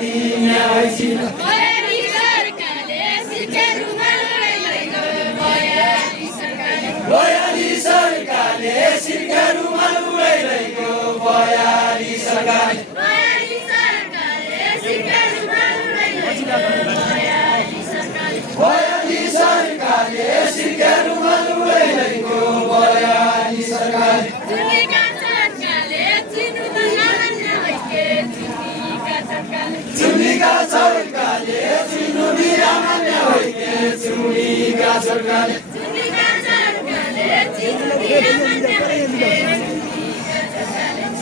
दिने हैसिन बयाली सरकारले सिकेरुमा लैलैको बयाली सरकारले बयाली सरकारले सिर्केरुमा लैलैको बयाली सरकारले बयाली सरकारले सिकेरुमा लैलैको बयाली सरकारले बयाली सरकारले सिर्केरुमा लैलैको बयाली सरकारले चुनीका सरकारले चिनु त नमान्ने भइके चुनीका सरकारले चुनीका सरकारले चिनु बिरामान्ने होइके चुनीका सरकारले चुनीका सरकारले चिनु बिरामान्ने भइके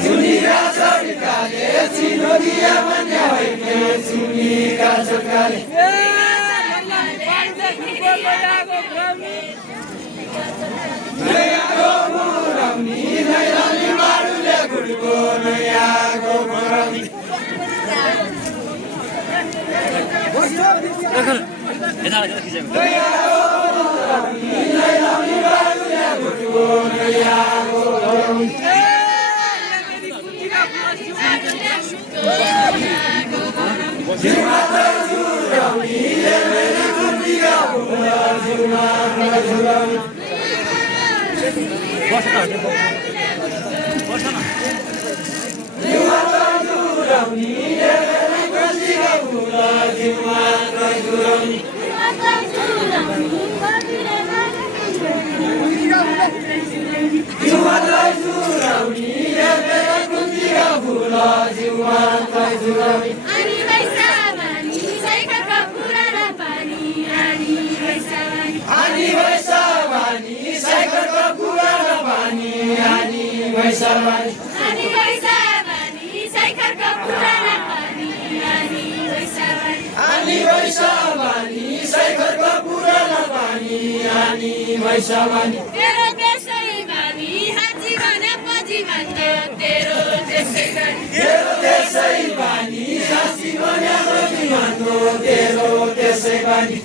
चुनीका सरकारले चिनु बिरामान्ने होइके चुनीका सरकारले नयाँको मुरौनी नैलानी माडुले गुडको नयाँको मुरौनी अनि वैशावानी सैकरको पुराना पानी अनि वैशावानी अनि वैशावानी साइकलको पुरानो पानी अनि वैशावानी अनि वैशावानी सैकरको पुराना पानी अनि वैशावानी अनि वैशावानी साइकलको पुरानो पानी अनि वैशावानी तेरो त्यसै बानी हाजी भने पछि भन्दा तेरो त्यसै बानी तेरो त्यसै बानी सासी भने पछि भन्नु तेरो त्यसै बानी